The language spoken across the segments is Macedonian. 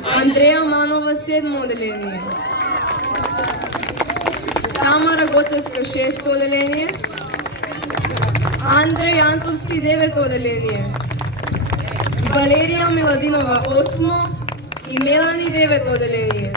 Андреја Манова 7 оделение. Тамара Гоцевска 6 оделение. Андреј Јантовски 9 оделение. Валерија Миладинова 8 и Мелани 9 оделение.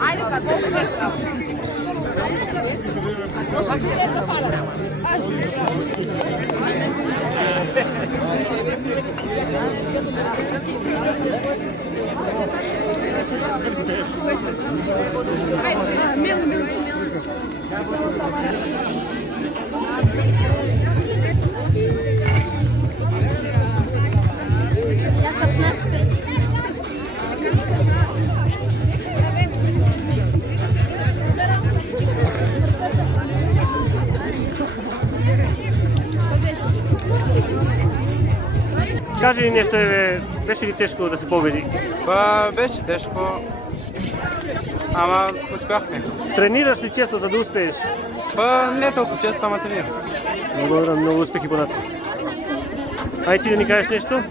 Ajde sad, koliko vrsta? Кажи ни нешто, беше ли тешко да се победи? Па беше тешко, ама успяхме. Тренираш ли често за да успееш? Па не толку често, ама тренирам. Много успехи понатаму. Ајде ти да ни кажеш нешто?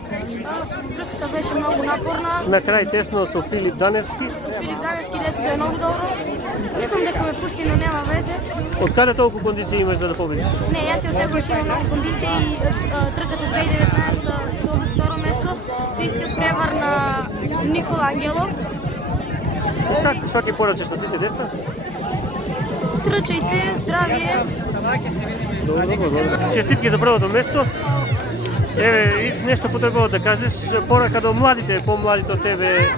Трката беше многу напорна. На крај тесно со Филип Даневски. Филип Даневски детето е многу добро. Мислам дека ме пушти, но нема везе. Од каде толку кондиција имаш за да победиш? Не, јас ја осегураш имам многу кондиција и трката 2019 добро второ место со истиот превар на Никола Ангелов. Што ќе порачеш на сите деца? Трчајте, здравие. Добро. Честитки за првото место. Еве, нешто потребува да кажеш, порака до младите, помладите од тебе.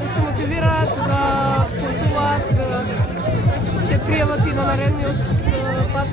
Да се мотивираат, да спортуваат, да се пријават и на наредниот пат.